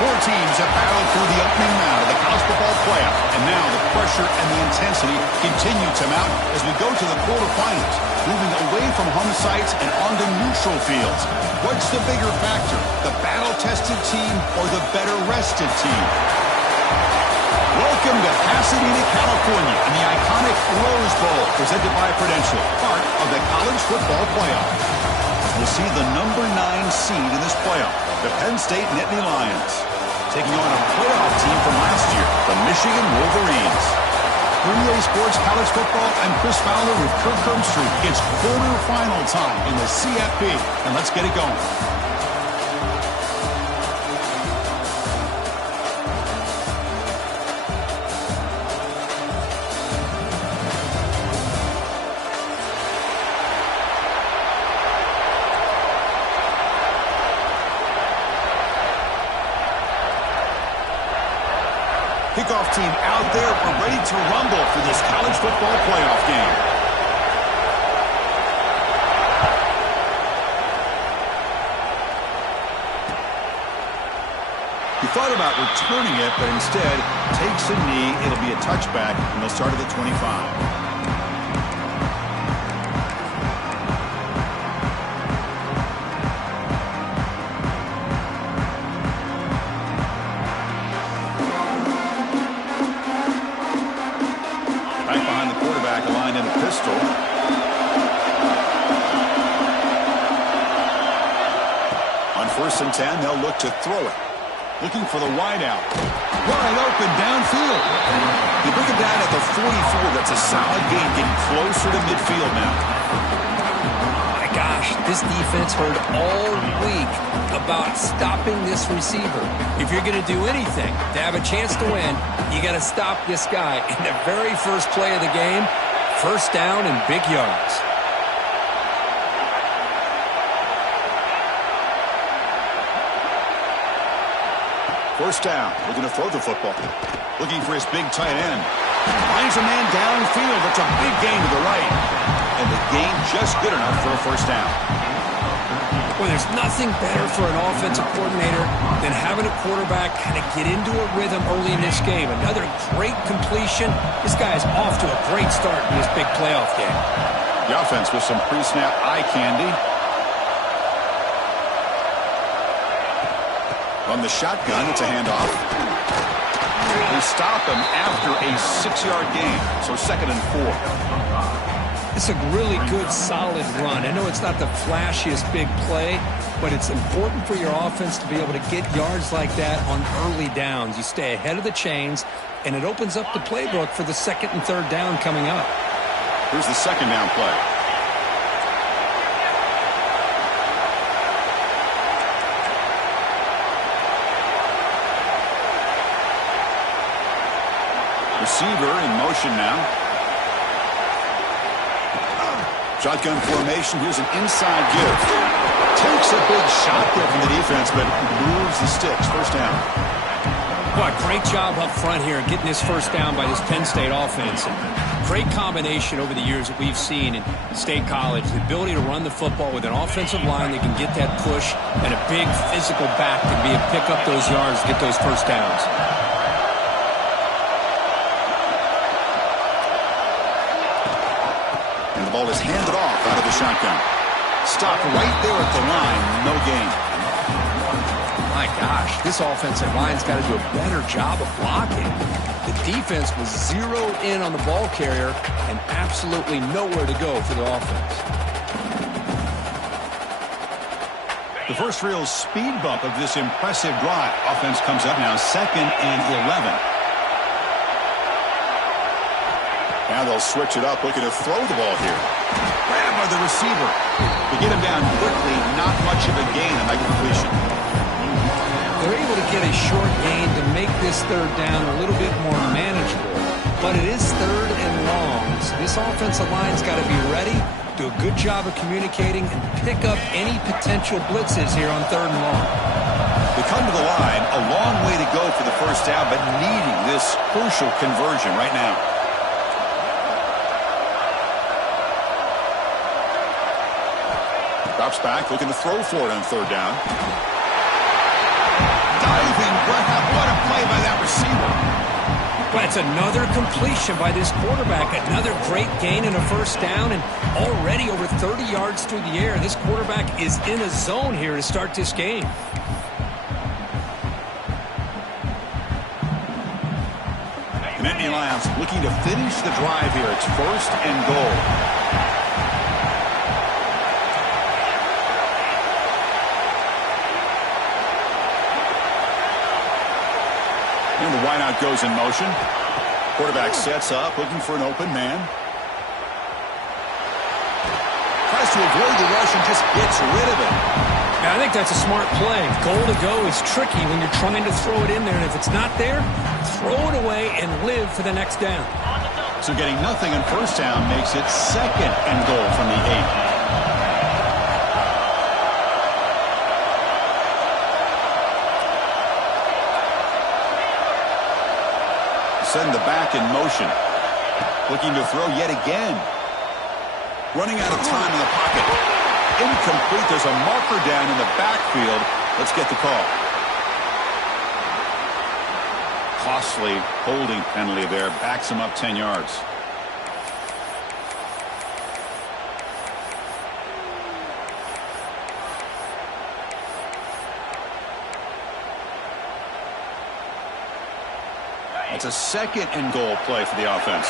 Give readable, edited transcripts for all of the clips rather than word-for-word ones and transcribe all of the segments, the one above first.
Four teams have battled through the opening round of the college football playoff, and now the pressure and the intensity continue to mount as we go to the quarterfinals, moving away from home sites and onto neutral fields. What's the bigger factor, the battle-tested team or the better-rested team? Welcome to Pasadena, California, in the iconic Rose Bowl, presented by Prudential, part of the college football playoff. We'll see the number 9 seed in this playoff, the Penn State Nitty Lions, taking on a playoff team from last year, the Michigan Wolverines. For EA Sports College Football, I'm Chris Fowler with Kirk Herbstreit. It's quarterfinal time in the CFP, and let's get it going. Kickoff team out there. We're ready to rumble for this college football playoff game. He thought about returning it, but instead takes a knee. It'll be a touchback, and they'll start at the 25. On 1st and 10, they'll look to throw it. Looking for the wide out. Wide open downfield. You bring it down at the 44. That's a solid gain, getting closer to midfield now. My gosh, this defense heard all week about stopping this receiver. If you're going to do anything to have a chance to win, you got to stop this guy. In the very first play of the game, first down and big yards. First down. Looking to throw the football. Looking for his big tight end. Finds a man downfield. That's a big gain to the right. And the gain just good enough for a first down. Well, there's nothing better for an offensive coordinator than having a quarterback kind of get into a rhythm early in this game. Another great completion. This guy is off to a great start in this big playoff game. The offense with some pre-snap eye candy. On the shotgun, it's a handoff. They stop him after a 6-yard gain, so 2nd and 4. It's a really good, solid run. I know it's not the flashiest big play, but it's important for your offense to be able to get yards like that on early downs. You stay ahead of the chains, and it opens up the playbook for the 2nd and 3rd down coming up. Here's the 2nd down play. Receiver in motion now. Shotgun formation. Here's an inside give. Takes a big shot there from the defense, but moves the sticks. First down. Boy, great job up front here getting this first down by this Penn State offense. And great combination over the years that we've seen in State College. The ability to run the football with an offensive line that can get that push and a big physical back to be able to pick up those yards, get those first downs. The ball is handed off out of the shotgun. Stopped right there at the line. No gain. My gosh, this offensive line's got to do a better job of blocking. The defense was zeroed in on the ball carrier and absolutely nowhere to go for the offense. The first real speed bump of this impressive drive. Offense comes up now 2nd and 11. Now they'll switch it up, looking to throw the ball here. Grabbed by the receiver. To get him down quickly, not much of a gain on that completion. They're able to get a short gain to make this 3rd down a little bit more manageable. But it is 3rd and long. So this offensive line's got to be ready, do a good job of communicating, and pick up any potential blitzes here on 3rd and long. They come to the line, a long way to go for the first down, but needing this crucial conversion right now. Drops back, looking to throw for it on 3rd down. Diving grab, what a play by that receiver. But it's another completion by this quarterback. Another great gain in a 1st down, and already over 30 yards through the air. This quarterback is in a zone here to start this game. And Nittany Lions looking to finish the drive here. It's 1st and goal. And the wideout goes in motion. Quarterback sets up, looking for an open man. Tries to avoid the rush and just gets rid of it. Yeah, I think that's a smart play. Goal to go is tricky when you're trying to throw it in there, and if it's not there, throw it away and live for the next down. So getting nothing on 1st down makes it 2nd and goal from the 8. Send the back in motion. Looking to throw yet again. Running out of time in the pocket. Incomplete. There's a marker down in the backfield. Let's get the call. Costly holding penalty there. Backs him up 10 yards. It's a 2nd and goal play for the offense.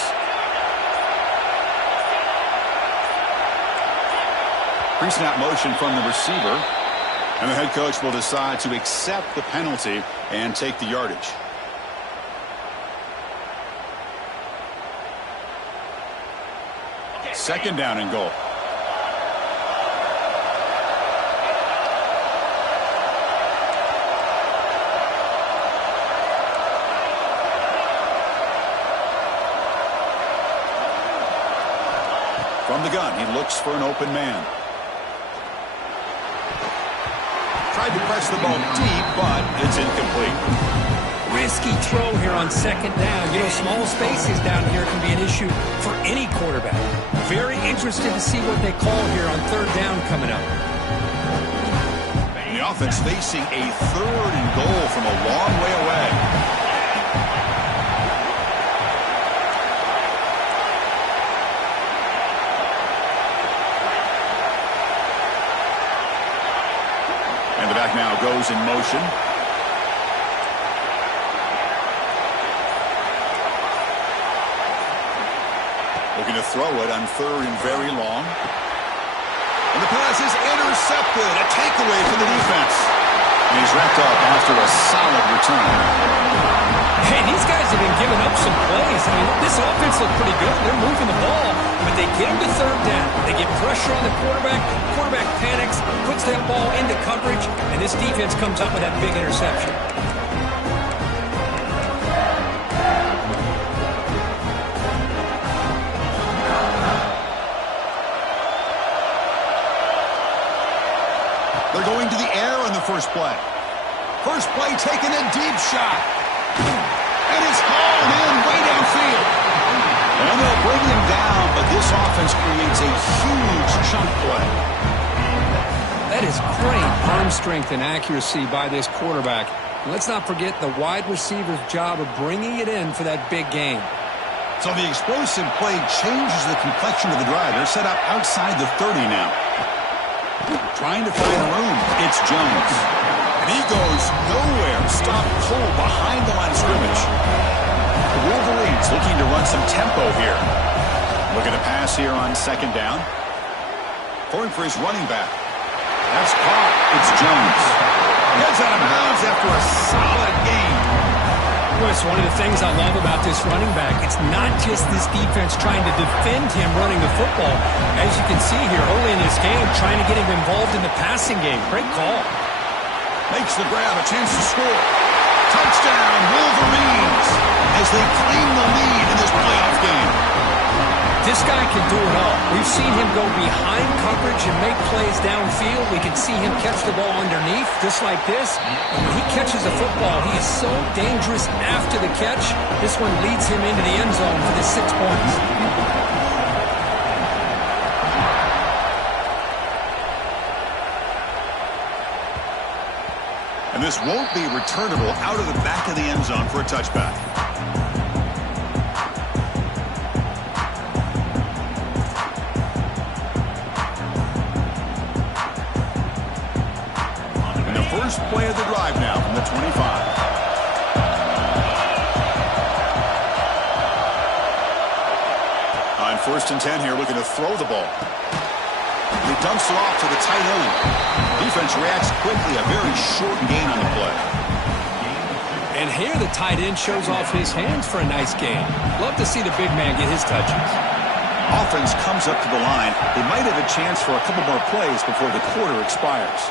Pre-snap motion from the receiver. And the head coach will decide to accept the penalty and take the yardage. Okay. 2nd down and goal. From the gun, he looks for an open man. Tried to press the ball deep, but it's incomplete. Risky throw here on 2nd down. You know, small spaces down here can be an issue for any quarterback. Very interested to see what they call here on 3rd down coming up. And the offense facing a 3rd and goal from a long way away. The back now goes in motion. Looking to throw it on 3rd and very long. And the pass is intercepted. A takeaway for the defense. And he's wrapped up after a solid return. Hey, these guys have been giving up some plays. I mean, this offense looked pretty good. They're moving the ball, but they get him to 3rd down. They get pressure on the quarterback. Quarterback panics, puts that ball into coverage, and this defense comes up with that big interception. They're going to the air on the first play. First play taken a deep shot. And it's hauled in way downfield. And they'll bring him down, but this offense creates a huge chunk play. That is great arm strength and accuracy by this quarterback. And let's not forget the wide receiver's job of bringing it in for that big game. So the explosive play changes the complexion of the drive. They're set up outside the 30 now. Trying to find room. It's Jones. And he goes nowhere. Stop cold behind the line of scrimmage. The Wolverines looking to run some tempo here. Looking to pass here on 2nd down. Going for his running back. That's caught. It's Jones. Gets out of bounds after a solid gain. Chris, one of the things I love about this running back, it's not just this defense trying to defend him running the football. As you can see here early in this game, trying to get him involved in the passing game. Great call. Makes the grab, a chance to score. Touchdown, Wolverines, as they claim the lead in this playoff game. This guy can do it all. We've seen him go behind coverage and make plays downfield. We can see him catch the ball underneath, just like this. And when he catches the football, he is so dangerous after the catch. This one leads him into the end zone for the 6 points. And this won't be returnable out of the back of the end zone for a touchback. First play of the drive now from the 25. On 1st and 10 here, looking to throw the ball. He dumps it off to the tight end. Defense reacts quickly, a very short gain on the play. And here the tight end shows off his hands for a nice gain. Love to see the big man get his touches. Offense comes up to the line. They might have a chance for a couple more plays before the quarter expires.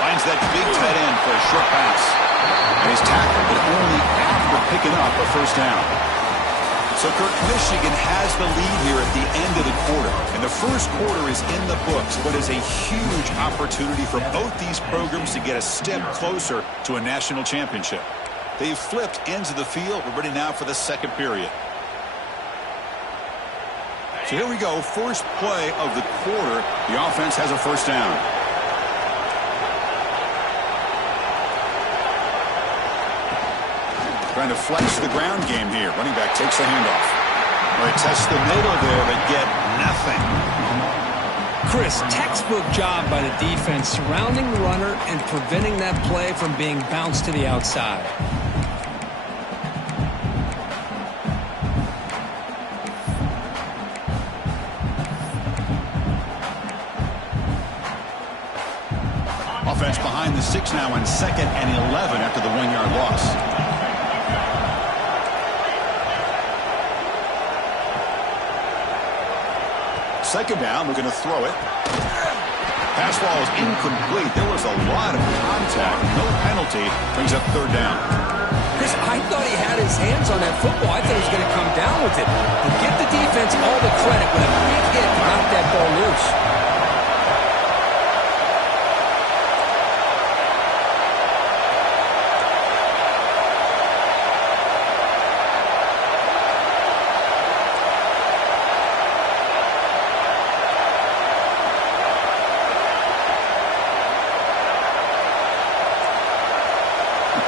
Finds that big tight end for a short pass. And he's tackled, but only after picking up a first down. So, Kirk, Michigan has the lead here at the end of the quarter. And the first quarter is in the books, but is a huge opportunity for both these programs to get a step closer to a national championship. They've flipped ends of the field. We're ready now for the second period. So here we go, first play of the quarter. The offense has a first down. Trying to flex the ground game here. Running back takes the handoff. They test the middle there, but get nothing. Chris, textbook job by the defense surrounding the runner and preventing that play from being bounced to the outside. Offense behind the 6 now on 2nd and 11 after the 1-yard loss. Second down, we're going to throw it. Pass ball is incomplete. There was a lot of contact. No penalty. Brings up 3rd down. Chris, I thought he had his hands on that football. I thought he was going to come down with it. But give the defense all the credit with a big hit to knock that ball loose.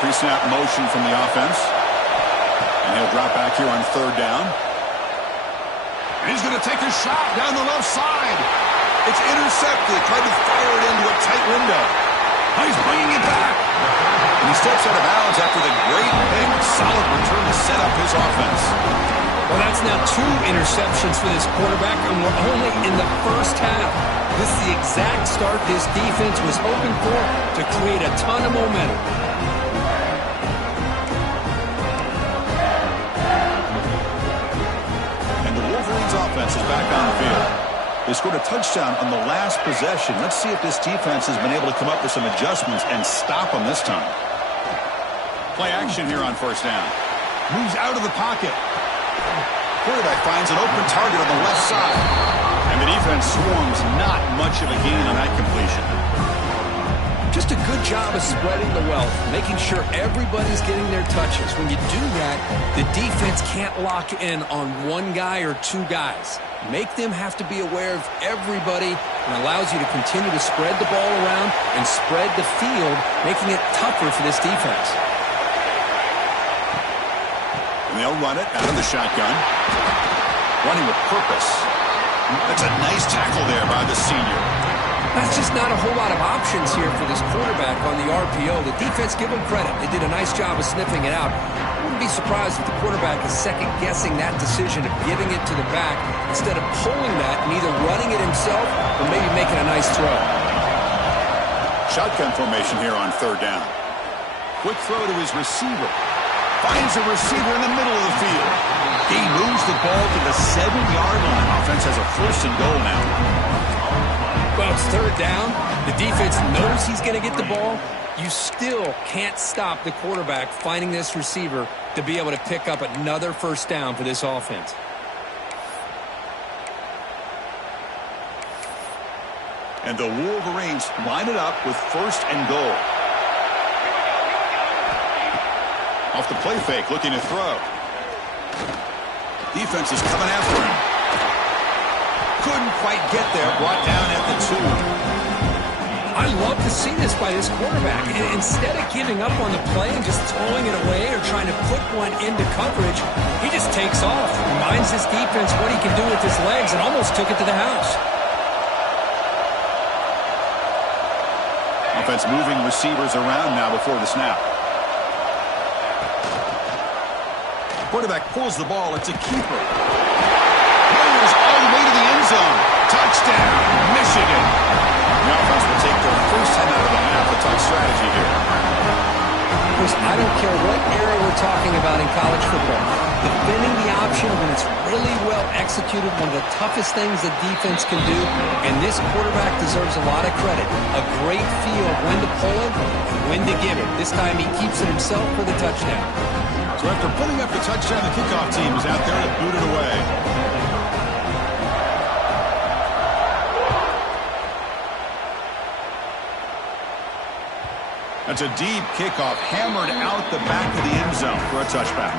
Pre-snap motion from the offense. And he'll drop back here on 3rd down. And he's going to take a shot down the left side. It's intercepted. Tried to fire it into a tight window. Now he's bringing it back. And he steps out of bounds after the great pick. Solid return to set up his offense. Well, that's now 2 interceptions for this quarterback, and we're only in the first half. This is the exact start this defense was hoping for to create a ton of momentum. Offense is back on the field. They scored a touchdown on the last possession. Let's see if this defense has been able to come up with some adjustments and stop them this time. Play action here on 1st down. Moves out of the pocket. Quarterback finds an open target on the left side. And the defense swarms not much of a gain on that completion. Just a good job of spreading the wealth, making sure everybody's getting their touches. When you do that, the defense can't lock in on one guy or 2 guys. Make them have to be aware of everybody and allows you to continue to spread the ball around and spread the field, making it tougher for this defense. And they'll run it out of the shotgun. Running with purpose. That's a nice tackle there by the senior. That's just not a whole lot of options here for this quarterback on the RPO. The defense, give them credit. They did a nice job of sniffing it out. I wouldn't be surprised if the quarterback is second-guessing that decision of giving it to the back instead of pulling that and either running it himself or maybe making a nice throw. Shotgun formation here on third down. Quick throw to his receiver. Finds a receiver in the middle of the field. He moves the ball to the 7-yard line. Offense has a first and goal now. Well, it's third down. The defense knows he's going to get the ball. You still can't stop the quarterback finding this receiver to be able to pick up another first down for this offense. And the Wolverines line it up with first and goal. Off the play fake, looking to throw. Defense is coming after him. Couldn't quite get there, brought down at the 2. I love to see this by this quarterback. Instead of giving up on the play and just throwing it away or trying to put one into coverage, he just takes off, reminds his defense what he can do with his legs, and almost took it to the house. Offense moving receivers around now before the snap. Quarterback pulls the ball. It's a keeper. Rolls all the way to the end zone. Touchdown, Michigan. The offense will take their first time out of the half. A tough strategy here. Chris, I don't care what era we're talking about in college football. Defending the option when it's really well executed, one of the toughest things the defense can do, and this quarterback deserves a lot of credit. A great feel of when to pull it and when to give it. This time he keeps it himself for the touchdown. So after putting up the touchdown, the kickoff team is out there to boot it away. That's a deep kickoff, hammered out the back of the end zone for a touchback.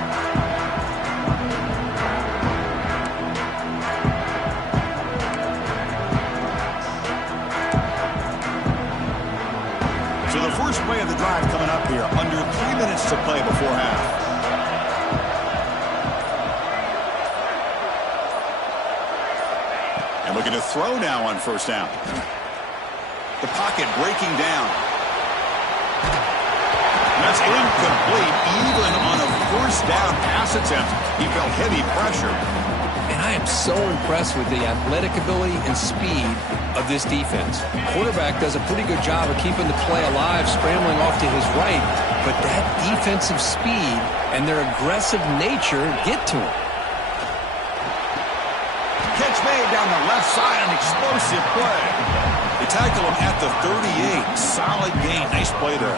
So the first play of the drive coming up here, under 3 minutes to play before half. And looking to throw now on first down. The pocket breaking down. That's incomplete, even on a first down pass attempt. He felt heavy pressure. And I am so impressed with the athletic ability and speed of this defense. Quarterback does a pretty good job of keeping the play alive, scrambling off to his right, but that defensive speed and their aggressive nature get to him. Catch made down the left side, an explosive play. They tackle him at the 38. Solid gain. Nice play there.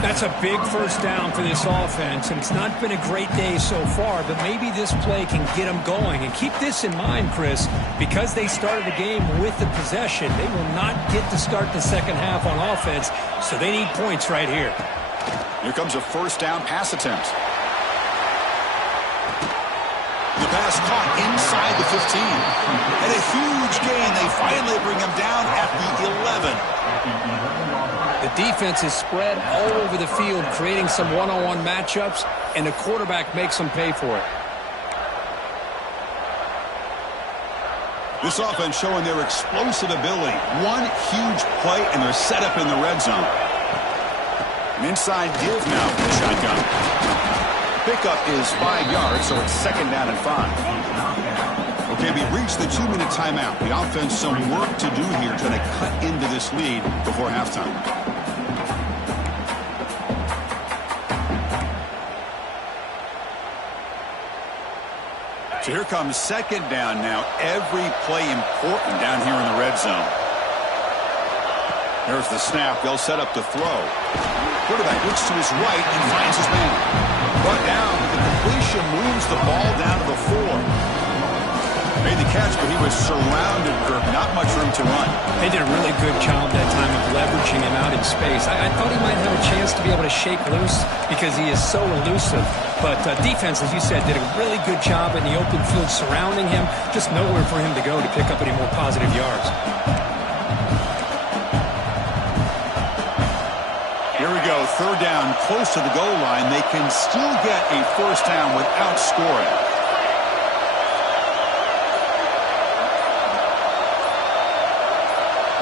That's a big first down for this offense, and it's not been a great day so far, but maybe this play can get them going. And keep this in mind, Chris, because they started the game with the possession, they will not get to start the second half on offense, so they need points right here. Here comes a first down pass attempt. The pass caught inside the 15. And a huge gain. They finally bring him down at the 11. The defense is spread all over the field, creating some one-on-one matchups, and the quarterback makes them pay for it. This offense showing their explosive ability. One huge play, and they're set up in the red zone. An inside give now for the shotgun. Pickup is 5 yards, so it's second down and 5. Okay, we reached the 2-minute timeout. The offense some work to do here, trying to cut into this lead before halftime. So here comes second down now. Every play important down here in the red zone. There's the snap. They'll set up to throw. Quarterback looks to his right and finds his man. Brought down. The completion moves the ball down to the 4. Made the catch, but he was surrounded, Kirk. Not much room to run. They did a really good job that time of leveraging him out in space. I thought he might have a chance to be able to shake loose because he is so elusive. But defense, as you said, did a really good job in the open field surrounding him. Just nowhere for him to go to pick up any more positive yards. Here we go. Third down, close to the goal line. They can still get a first down without scoring.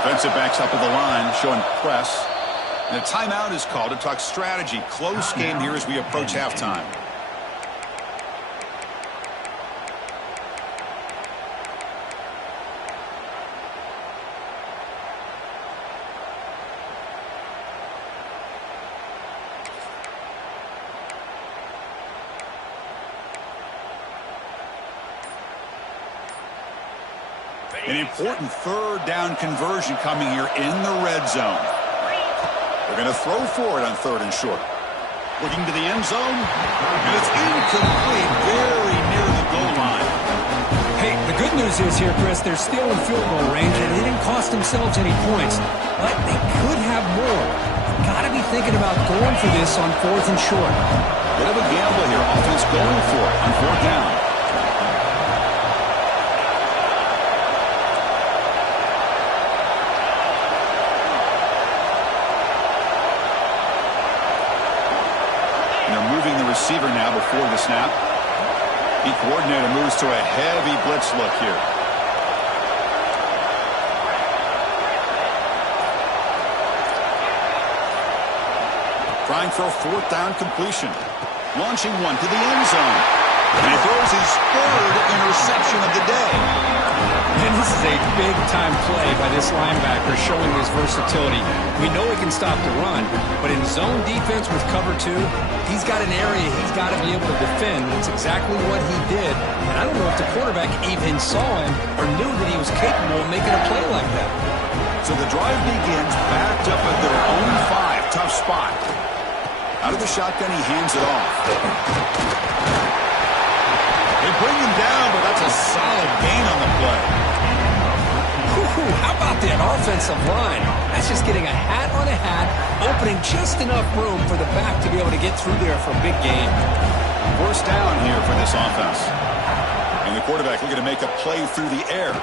Defensive backs up at the line, showing press. And a timeout is called to talk strategy. Close game here as we approach halftime. An important third down conversion coming here in the red zone. They're going to throw for it on 3rd and short. Looking to the end zone. And it's incomplete, very near the goal line. Hey, the good news is here, Chris, they're still in field goal range, and they didn't cost themselves any points. But they could have more. Got to be thinking about going for this on 4th and short. Bit of a gamble here. Offense going for it on 4th down. Receiver now before the snap. The coordinator moves to a heavy blitz look here. Trying for a 4th down completion. Launching one to the end zone. And he throws his 3rd interception of the day. And this is a big-time play by this linebacker showing his versatility. We know he can stop the run, but in zone defense with cover 2, he's got an area he's got to be able to defend. That's exactly what he did. And I don't know if the quarterback even saw him or knew that he was capable of making a play like that. So the drive begins backed up at their own 5. Tough spot. Out of the shotgun, he hands it off. They bring him down, but that's a solid gain on the play. How about that offensive line? That's just getting a hat on a hat, opening just enough room for the back to be able to get through there for a big gain. 1st down here for this offense. And the quarterback looking to make a play through the air.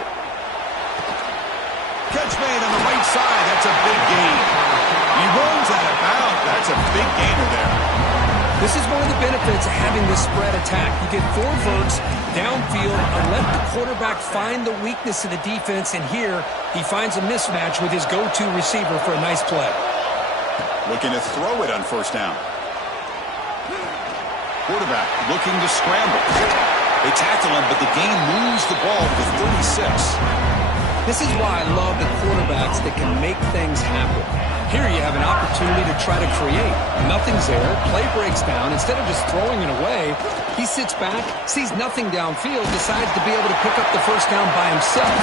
Catch made on the right side. That's a big gain. He runs out of bounds. That's a big gainer there. This is one of the benefits of having this spread attack. You get 4 verts downfield and let the quarterback find the weakness of the defense, and here he finds a mismatch with his go-to receiver for a nice play. Looking to throw it on 1st down. Quarterback looking to scramble. They tackle him, but the game moves the ball to the 36. This is why I love the quarterbacks that can make things happen. Here you have an opportunity to try to create. Nothing's there. Play breaks down. Instead of just throwing it away, he sits back, sees nothing downfield, decides to be able to pick up the 1st down by himself.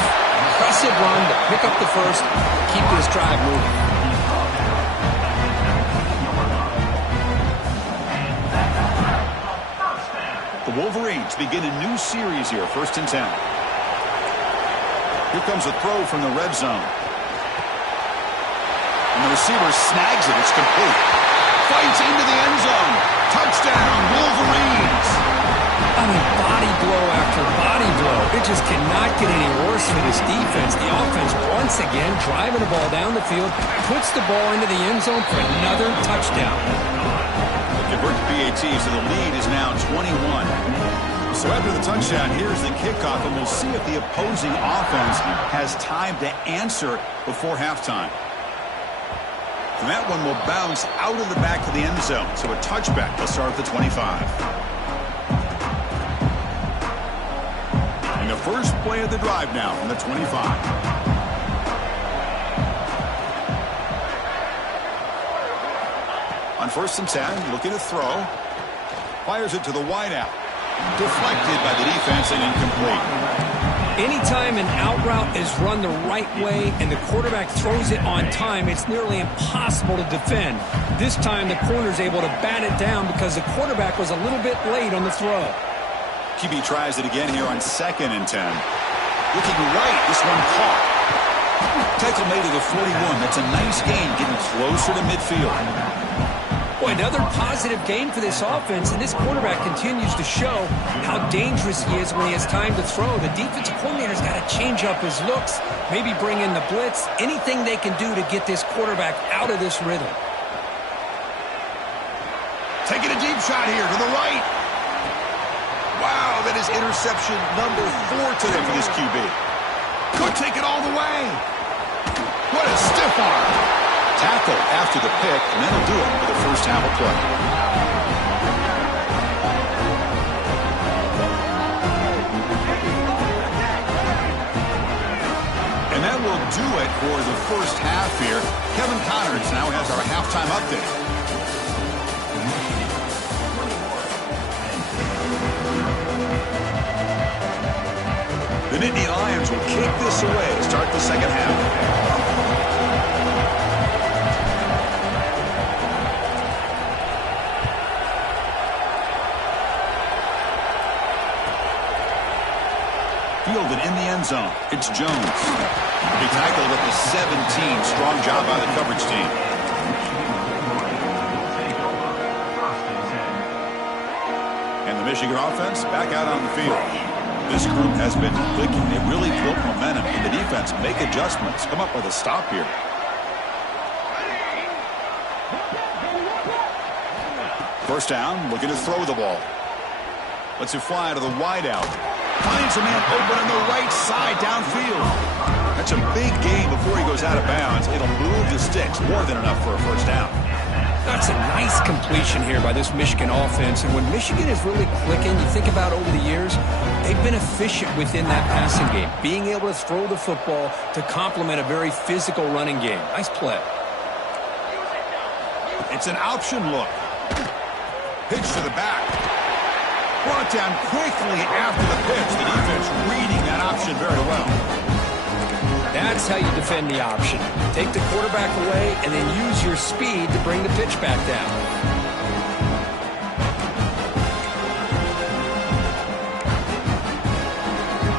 Impressive run to pick up the 1st, keep this drive moving. The Wolverines begin a new series here, 1st and 10. Here comes a throw from the red zone. And the receiver snags it. It's complete. Fights into the end zone. Touchdown, Wolverines. I mean, body blow after body blow. It just cannot get any worse for this defense. The offense, once again, driving the ball down the field, puts the ball into the end zone for another touchdown. Convert the PAT, so the lead is now 21. So after the touchdown, here's the kickoff, and we'll see if the opposing offense has time to answer before halftime. And that one will bounce out of the back of the end zone. So a touchback. They'll start at the 25. And the first play of the drive now from the 25. On 1st and 10, looking to throw. Fires it to the wideout. Deflected by the defense and incomplete. Anytime an out route is run the right way and the quarterback throws it on time, it's nearly impossible to defend. This time the corner's able to bat it down because the quarterback was a little bit late on the throw. QB tries it again here on 2nd and 10. Looking right, this one caught. Tackle made to the 41. That's a nice gain, getting closer to midfield. Boy, another positive game for this offense, and this quarterback continues to show how dangerous he is when he has time to throw. The defensive coordinator's got to change up his looks, maybe bring in the blitz, anything they can do to get this quarterback out of this rhythm. Taking a deep shot here to the right. Wow, that is interception number 4 today for this QB. Could take it all the way. What a stiff arm. Tackle after the pick, and that'll do it for the first half of play. And that will do it for the first half here. Kevin Connors now has our halftime update. The Nitty Lions will kick this away to start the second half. Fielded in the end zone. It's Jones. He tackled at the 17. Strong job by the coverage team. And the Michigan offense back out on the field. This group has been clicking. They really built momentum. And the defense make adjustments. Come up with a stop here. First down, looking to throw the ball. Lets it fly to the wideout. Finds a man open on the right side downfield. That's a big gain before he goes out of bounds. It'll move the sticks. More than enough for a first down. That's a nice completion here by this Michigan offense. And when Michigan is really clicking, you think about over the years, they've been efficient within that passing game. Being able to throw the football to complement a very physical running game. Nice play. It's an option look. Pitch to the back. Brought down quickly after the pitch. The defense reading that option very well. That's how you defend the option. Take the quarterback away and then use your speed to bring the pitch back down.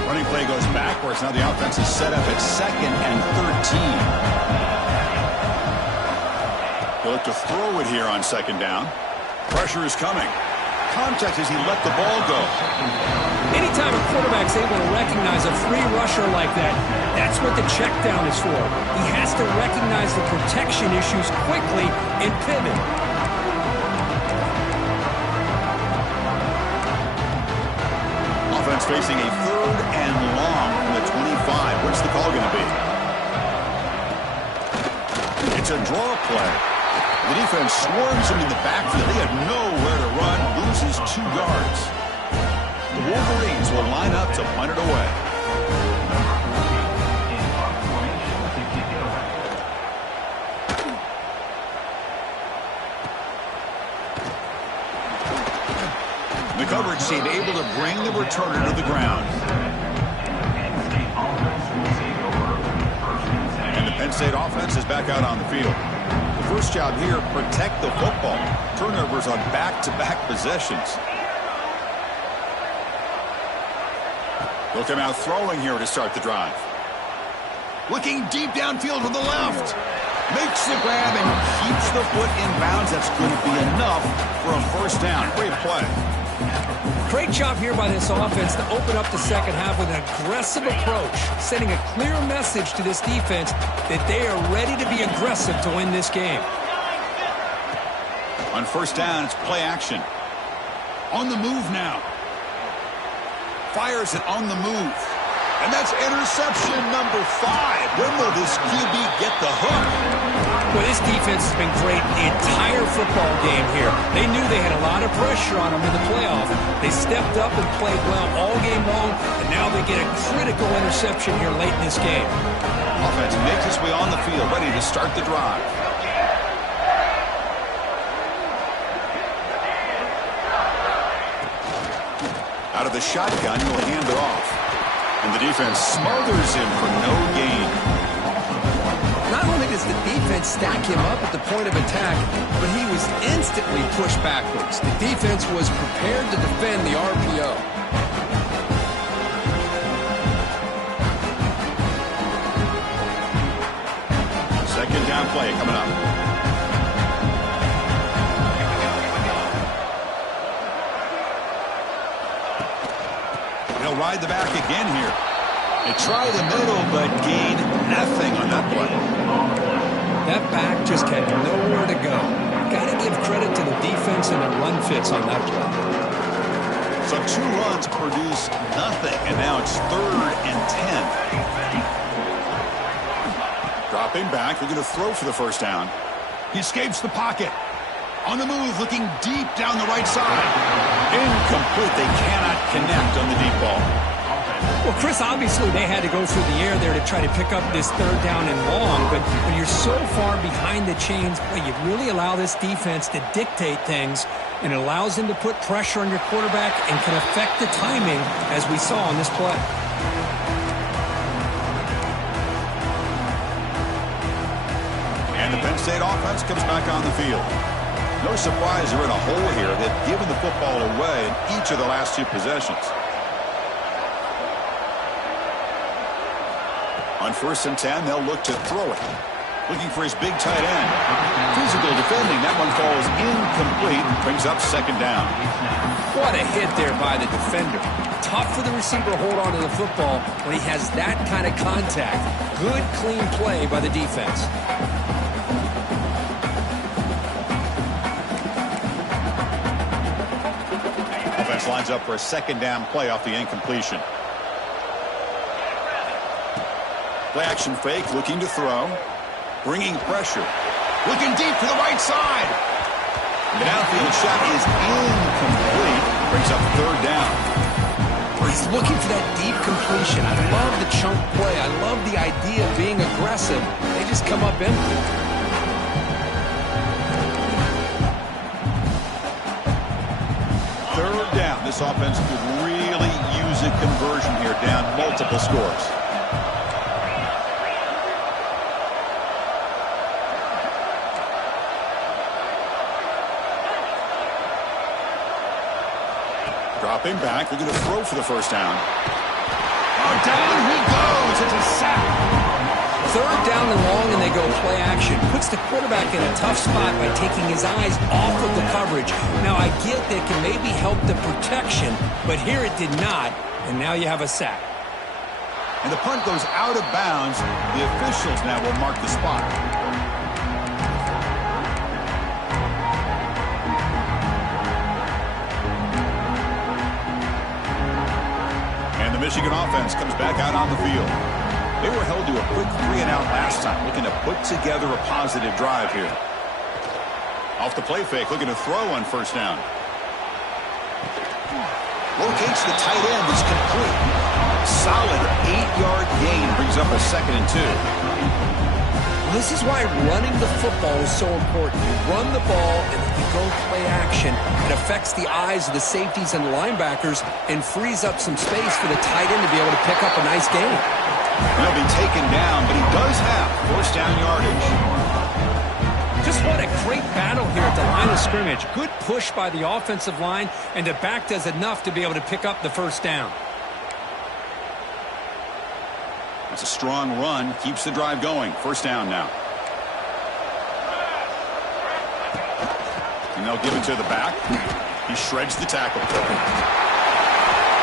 Running play goes backwards. Now the offense is set up at 2nd and 13. He'll look to throw it here on 2nd down. Pressure is coming. Contact as he let the ball go. Anytime a quarterback's able to recognize a free rusher like that, that's what the check down is for. He has to recognize the protection issues quickly and pivot. Offense facing a 3rd and long from the 25. What's the call going to be? It's a draw play. The defense swarms him in the backfield. They have nowhere to run. Loses 2 yards. The Wolverines will line up to punt it away. The coverage team able to bring the returner to the ground. And the Penn State offense is back out on the field. First job here, protect the football. Turnovers on back-to-back possessions. They'll come out throwing here to start the drive. Looking deep downfield to the left. Makes the grab and keeps the foot in bounds. That's going to be enough for a first down. Great play. Great job here by this offense to open up the second half with an aggressive approach, sending a clear message to this defense that they are ready to be aggressive to win this game. On first down, it's play action. On the move now. Fires it on the move. And that's interception number 5. When will this QB get the hook? Well, this defense has been great the entire football game here. They knew they had a lot of pressure on them in the playoff. They stepped up and played well all game long, and now they get a critical interception here late in this game. Offense makes its way on the field, ready to start the drive. Out of the shotgun, he'll hand it off. And the defense smothers him for no gain. Not only does the defense stack him up at the point of attack, but he was instantly pushed backwards. The defense was prepared to defend the RPO. Second down play coming up. They'll ride the back again here. They try the middle, but gain nothing on that play. That back just had nowhere to go. Got to give credit to the defense and the run fits on that play. So 2 runs produce nothing, and now it's 3rd and 10. Dropping back, they're going to throw for the first down. He escapes the pocket. On the move, looking deep down the right side. Incomplete. They cannot connect on the deep ball. Well, Chris, obviously they had to go through the air there to try to pick up this third down and long, but when you're so far behind the chains, well, you really allow this defense to dictate things, and it allows them to put pressure on your quarterback and can affect the timing, as we saw on this play. And the Penn State offense comes back on the field. No surprise they're in a hole here. They've given the football away in each of the last two possessions. On 1st and 10, they'll look to throw it. Looking for his big tight end. Physical defending. That one falls incomplete. Brings up second down. What a hit there by the defender. Tough for the receiver to hold on to the football when he has that kind of contact. Good, clean play by the defense. Offense lines up for a second down play off the incompletion. Play action fake, looking to throw. Bringing pressure. Looking deep to the right side. The downfield shot is incomplete. Brings up third down. He's looking for that deep completion. I love the chunk play. I love the idea of being aggressive. They just come up empty. Third down. This offense could really use a conversion here, down multiple scores. Dropping back, they're going to throw for the first down. Oh, down he goes. It's a sack. Third down and long, and they go play action. Puts the quarterback in a tough spot by taking his eyes off of the coverage. Now, I get that it can maybe help the protection, but here it did not, and now you have a sack. And the punt goes out of bounds. The officials now will mark the spot. Michigan offense comes back out on the field. They were held to a quick 3-and-out last time, looking to put together a positive drive here. Off the play fake, looking to throw on first down. Locates the tight end, is complete. Solid 8-yard gain, brings up a 2nd and 2. This is why running the football is so important. You run the ball, and then you go play action. It affects the eyes of the safeties and linebackers and frees up some space for the tight end to be able to pick up a nice gain. He'll be taken down, but he does have first down yardage. Just what a great battle here at the line of scrimmage. Good push by the offensive line, and the back does enough to be able to pick up the first down. It's a strong run, keeps the drive going. First down now. And they'll give it to the back. He shreds the tackle.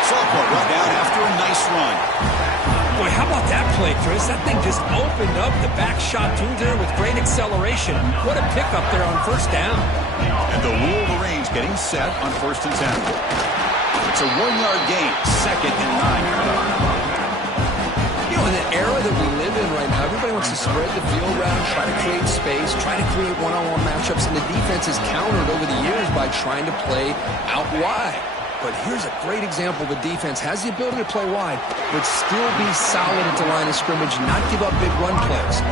Sophomore run down after a nice run. Boy, how about that play, Chris? That thing just opened up. The back shot through there with great acceleration. What a pickup there on first down. And the Wolverines getting set on 1st and 10. It's a 1-yard gain, 2nd and 9. In the era that we live in right now, everybody wants to spread the field around, try to create space, try to create one-on-one matchups, and the defense is countered over the years by trying to play out wide. But here's a great example. The defense has the ability to play wide, but still be solid at the line of scrimmage, not give up big run plays.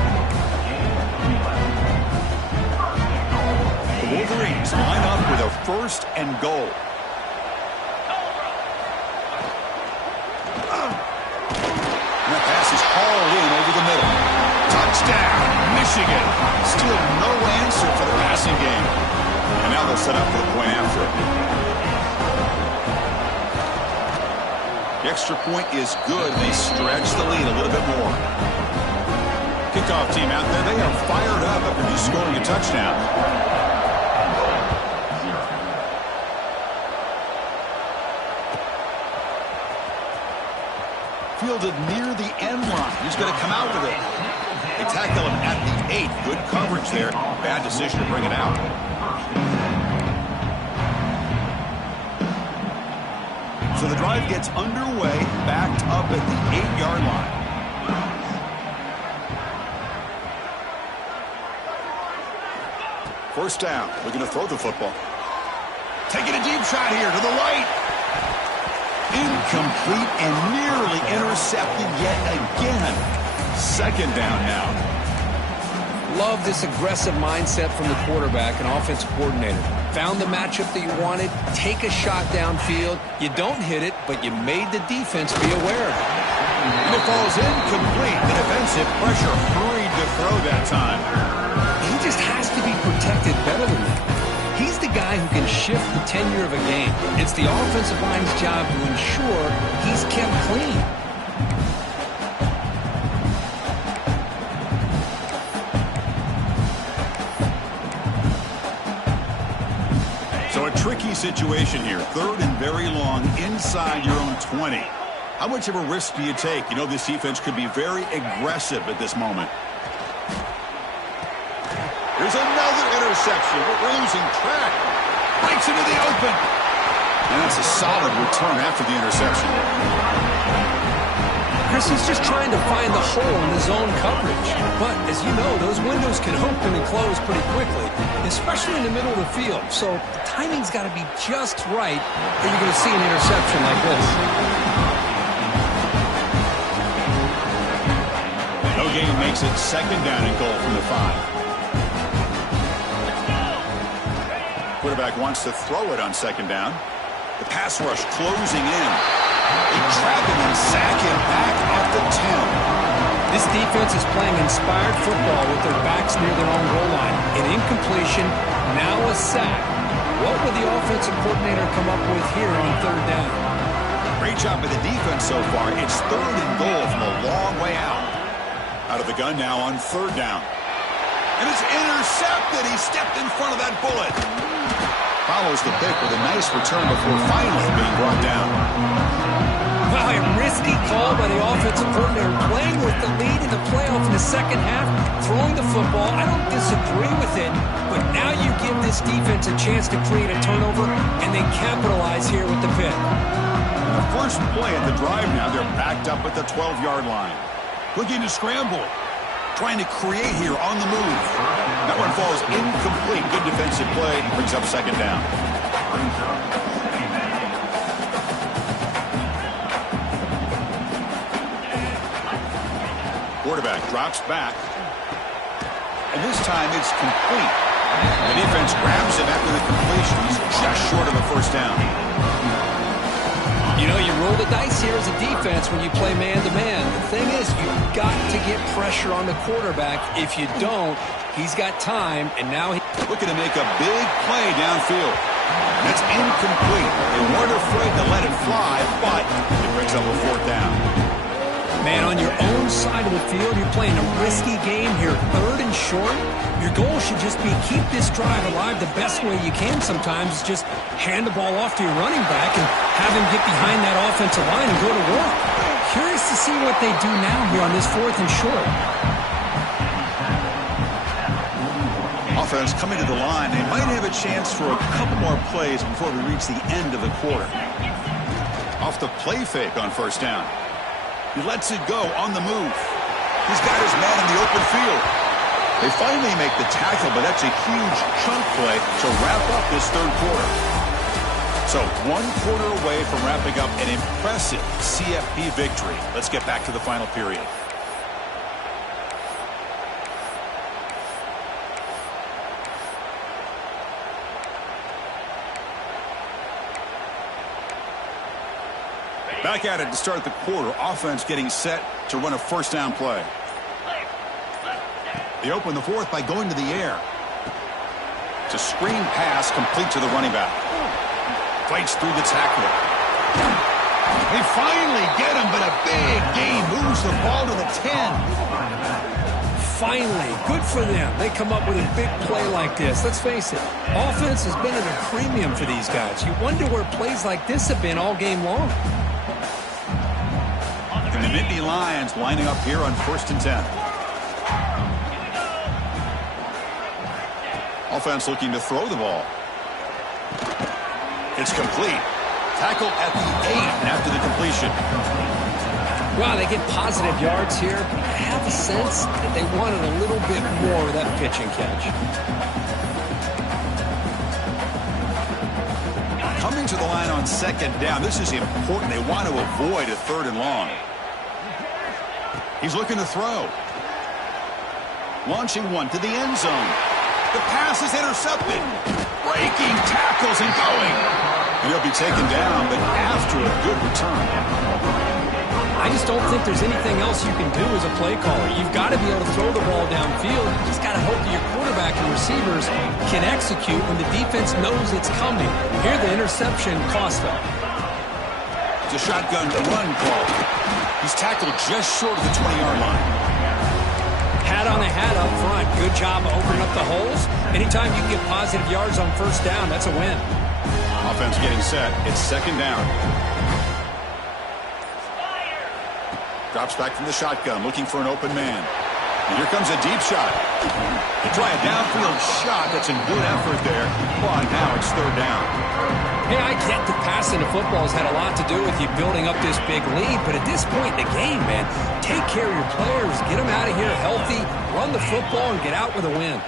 The Wolverines line up with a 1st and goal. Hauled in over the middle. Touchdown, Michigan. Still no answer for the passing game. And now they'll set up for the point after. The extra point is good. They stretch the lead a little bit more. Kickoff team out there. They are fired up after just scoring a touchdown. Fielded near the end line. He's going to come out with it. They tackle him at the 8. Good coverage there. Bad decision to bring it out. So the drive gets underway, backed up at the 8-yard line. First down. Looking to throw the football. Taking a deep shot here to the right. Incomplete and nearly intercepted yet again. Second down now. Love this aggressive mindset from the quarterback and offensive coordinator. Found the matchup that you wanted. Take a shot downfield. You don't hit it, but you made the defense be aware of it. And it falls incomplete. The defensive pressure hurried to throw that time. He just has to be protected better than that. He's the guy who can shift the tenure of a game. It's the offensive line's job to ensure he's kept clean. So a tricky situation here. Third and very long inside your own 20. How much of a risk do you take? You know this defense could be very aggressive at this moment. There's another interception, but we're losing track. Breaks into the open. And that's a solid return after the interception. Chris, he's just trying to find the hole in his own coverage. But, as you know, those windows can open and close pretty quickly, especially in the middle of the field. So the timing's got to be just right, or you're going to see an interception like this. No gain makes it second down and goal from the 5. Quarterback wants to throw it on second down. The pass rush closing in. They trap him and sack him back at the 10. This defense is playing inspired football with their backs near their own goal line. An incompletion, now a sack. What would the offensive coordinator come up with here on third down? Great job by the defense so far. It's third and goal from a long way out. Out of the gun now on third down. And it's intercepted. He stepped in front of that bullet. Follows the pick with a nice return before finally being brought down. Wow, a risky call by the offensive coordinator, playing with the lead in the playoff in the second half, throwing the football. I don't disagree with it, but now you give this defense a chance to create a turnover, and they capitalize here with the pick. The first play at the drive now, they're backed up at the 12-yard line. Looking to scramble. Trying to create here on the move. That one falls incomplete. Good defensive play. Brings up second down. Quarterback drops back. And this time it's complete. The defense grabs him after the completion. He's just short of a first down. You know, you roll the dice here as a defense when you play man-to-man. The thing is, you've got to get pressure on the quarterback. If you don't, he's got time, and now he's looking to make a big play downfield. That's incomplete. They weren't afraid to let it fly, but it brings up a fourth down. Man, on your own side of the field, you're playing a risky game here, third and short. Your goal should just be keep this drive alive the best way you can sometimes. Is just hand the ball off to your running back and have him get behind that offensive line and go to work. Curious to see what they do now here on this fourth and short. Offense coming to the line. They might have a chance for a couple more plays before we reach the end of the quarter. Off the play fake on first down. He lets it go on the move. He's got his man in the open field. They finally make the tackle, but that's a huge chunk play to wrap up this third quarter. So 1 quarter away from wrapping up an impressive CFP victory. Let's get back to the final period. Back at it to start the quarter. Offense getting set to run a first down play. They open the fourth by going to the air. It's a screen pass complete to the running back. Fights through the tackler. They finally get him, but a big gain moves the ball to the 10. Finally, good for them. They come up with a big play like this. Let's face it, offense has been at a premium for these guys. You wonder where plays like this have been all game long. And the Nitty Lions lining up here on 1st and 10. Offense looking to throw the ball. It's complete. Tackle at the 8 after the completion. Wow, they get positive yards here, but I have a sense that they wanted a little bit more of that pitch and catch. second down. This is important. They want to avoid a 3rd and long. He's looking to throw. Launching one to the end zone. The pass is intercepted. Breaking tackles and going. And he'll be taken down, but after a good return. I just don't think there's anything else you can do as a play caller. You've got to be able to throw the ball downfield. You just got to hope that your quarterback and receivers can execute when the defense knows it's coming. Here, the interception cost them. It's a shotgun run call. He's tackled just short of the 20-yard line. Hat on a hat up front. Good job of opening up the holes. Anytime you can get positive yards on 1st down, that's a win. Offense getting set. It's 2nd down. Drops back from the shotgun, looking for an open man. And here comes a deep shot. They try a downfield shot. That's a good effort there. But now it's 3rd down. Hey, I get that passing the football has had a lot to do with you building up this big lead. But at this point in the game, man, take care of your players. Get them out of here healthy. Run the football and get out with a win.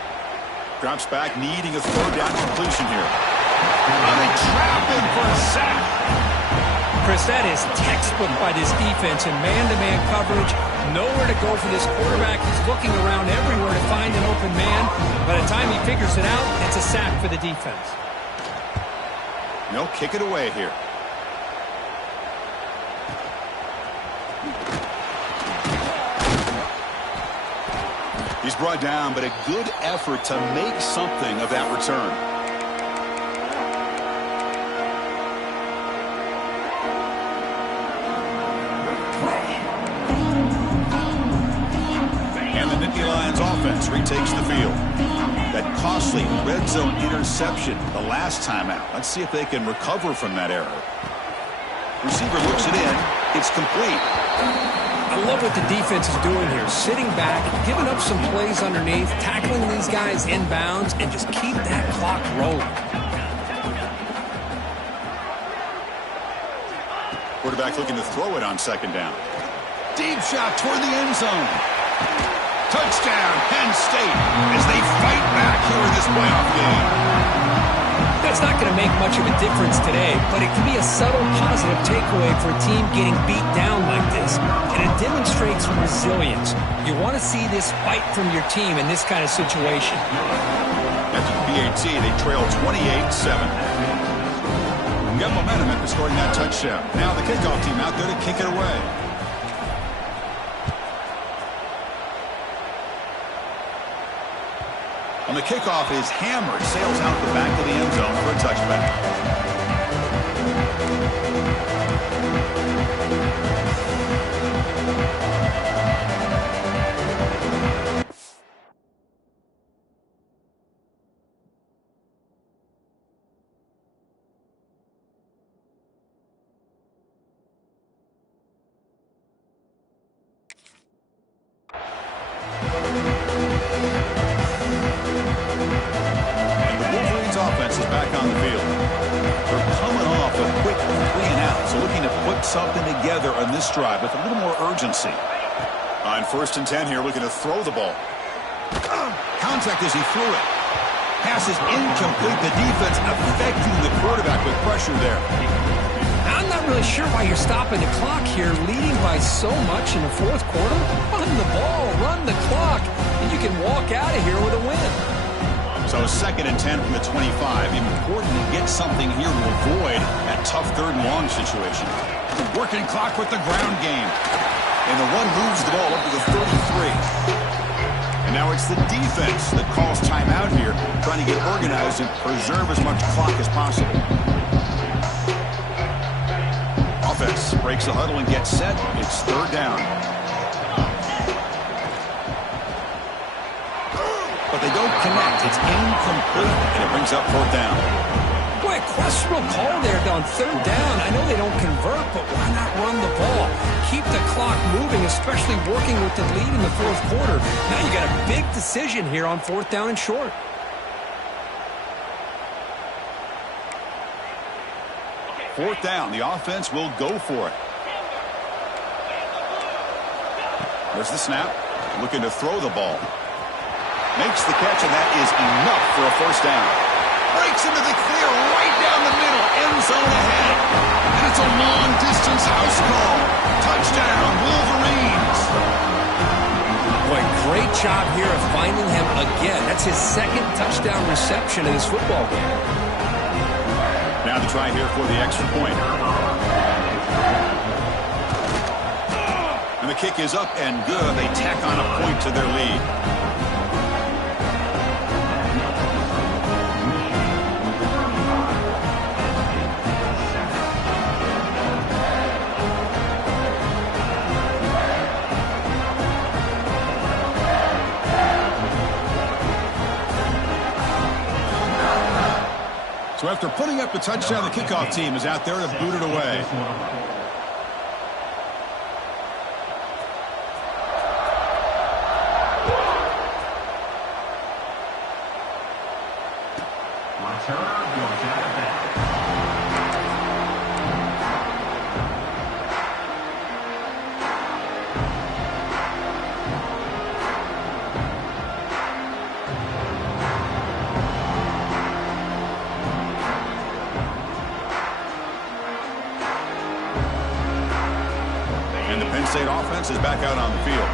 Drops back, needing a 3rd down completion here. And they trap him for a sack. Chris, that is textbook by this defense in man-to-man coverage. Nowhere to go for this quarterback. He's looking around everywhere to find an open man. By the time he figures it out, it's a sack for the defense. No, kick it away here. He's brought down, but a good effort to make something of that return. Offense retakes the field. That costly red zone interception the last time out. Let's see if they can recover from that error. Receiver looks it in. It's complete. I love what the defense is doing here. Sitting back, giving up some plays underneath, tackling these guys inbounds, and just keep that clock rolling. Quarterback looking to throw it on 2nd down. Deep shot toward the end zone. Touchdown, Penn State, as they fight back here in this playoff game. That's not going to make much of a difference today, but it can be a subtle positive takeaway for a team getting beat down like this. And it demonstrates resilience. You want to see this fight from your team in this kind of situation. After the BAT, they trail 28-7. Got momentum after scoring that touchdown. Now the kickoff team out there to kick it away. On the kickoff, his hammer sails out the back of the end zone for a touchback. Something together on this drive with a little more urgency. On 1st and 10 here, looking to throw the ball. Contact as he threw it. Pass is incomplete. The defense affecting the quarterback with pressure there. I'm not really sure why you're stopping the clock here, leading by so much in the 4th quarter. Run the ball, run the clock, and you can walk out of here with a win. So 2nd and 10 from the 25. Important to get something here to avoid that tough 3rd and long situation. Working clock with the ground game. And the one moves the ball up to the 33. And now it's the defense that calls timeout here, trying to get organized and preserve as much clock as possible. Offense breaks the huddle and gets set. It's 3rd down. But they don't connect. It's incomplete, and it brings up 4th down. Boy, a questionable call there on 3rd down. I know they don't convert, but why not run the ball? Keep the clock moving, especially working with the lead in the 4th quarter. Now you got a big decision here on 4th down and short. Fourth down. The offense will go for it. There's the snap. Looking to throw the ball. Makes the catch, and that is enough for a 1st down. Breaks into the clear right down the middle. End zone ahead. And it's a long-distance house call. Touchdown, Wolverines. Boy, great job here of finding him again. That's his second touchdown reception in this football game. Now to try here for the extra point. And the kick is up and good. They tack on a point to their lead. So after putting up a touchdown, the kickoff team is out there to boot it away. And the Penn State offense is back out on the field.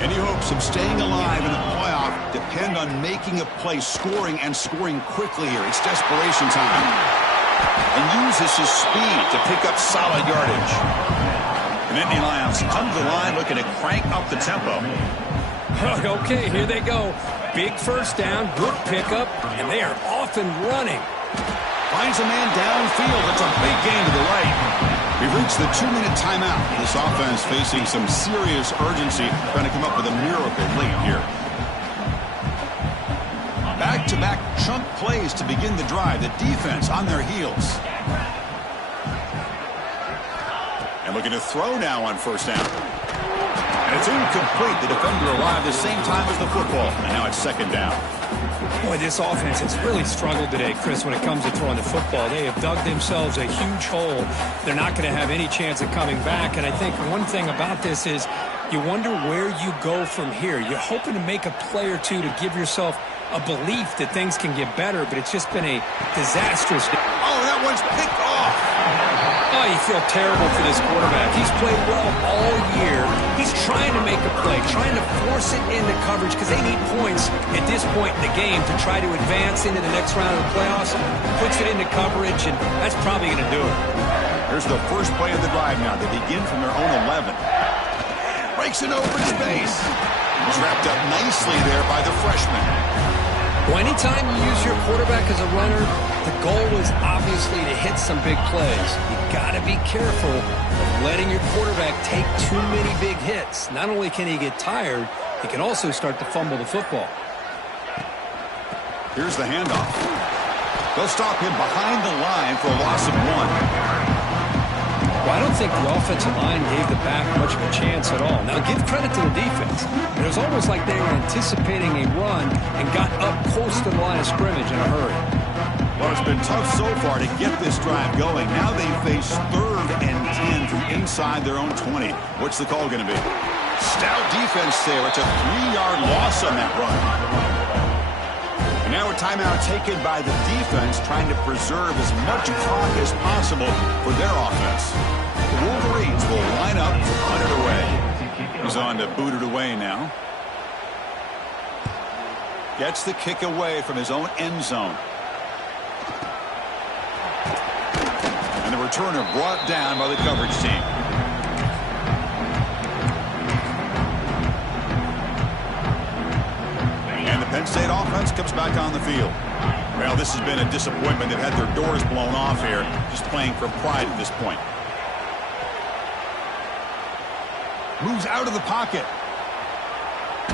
Any hopes of staying alive in the playoff depend on making a play, scoring, and scoring quickly here. It's desperation time. And uses his speed to pick up solid yardage. The Nittany Lions come to the line looking to crank up the tempo. Okay, here they go. Big first down, good pickup, and they are off and running. Finds a man downfield. It's a big gain to the right. We've reached the 2-minute timeout. This offense facing some serious urgency, trying to come up with a miracle late here. Back-to-back chunk plays to begin the drive. The defense on their heels. And looking to throw now on first down. And it's incomplete. The defender arrived the same time as the football. And now it's second down. Boy, this offense has really struggled today, Chris, when it comes to throwing the football. They have dug themselves a huge hole. They're not going to have any chance of coming back. And I think one thing about this is you wonder where you go from here. You're hoping to make a play or two to give yourself a belief that things can get better, but it's just been a disastrous day. Oh, that one's picked off. Oh, you feel terrible for this quarterback. He's played well all year. He's trying to make a play, trying to force it into coverage because they need points at this point in the game to try to advance into the next round of the playoffs. Puts it into coverage, and that's probably going to do it. Here's the first play of the drive now. They begin from their own 11. Breaks it open space. It's wrapped up nicely there by the freshman. Well, anytime you use your quarterback as a runner, the goal is obviously to hit some big plays. You got to be careful of letting your quarterback take too many big hits. Not only can he get tired, he can also start to fumble the football. Here's the handoff. They'll stop him behind the line for a loss of 1. Well, I don't think the offensive line gave the back much of a chance at all. Now, give credit to the defense. It was almost like they were anticipating a run and got up close to the line of scrimmage in a hurry. Well, it's been tough so far to get this drive going. Now they face 3rd and 10 from inside their own 20. What's the call going to be? Stout defense there. It's a 3-yard loss on that run. And now a timeout taken by the defense, trying to preserve as much clock as possible for their offense. The Wolverines will line up to punt it away. He's on to boot it away now. Gets the kick away from his own end zone. And the returner brought down by the coverage team. And the Penn State offense comes back on the field. Well, this has been a disappointment. They've had their doors blown off here, just playing for pride at this point. Moves out of the pocket.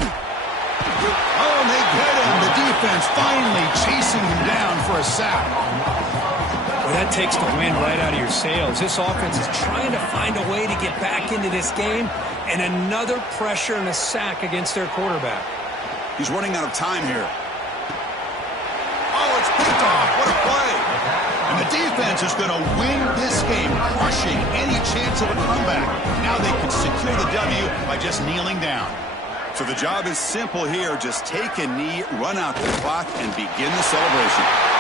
Oh, and they get him. The defense finally chasing him down for a sack. Well, that takes the wind right out of your sails. This offense is trying to find a way to get back into this game, and another pressure and a sack against their quarterback. He's running out of time here. Oh, it's picked off. What a play. And the defense is going to win this game, crushing any chance of a comeback. Now they can secure the W by just kneeling down. So the job is simple here. Just take a knee, run out the clock, and begin the celebration.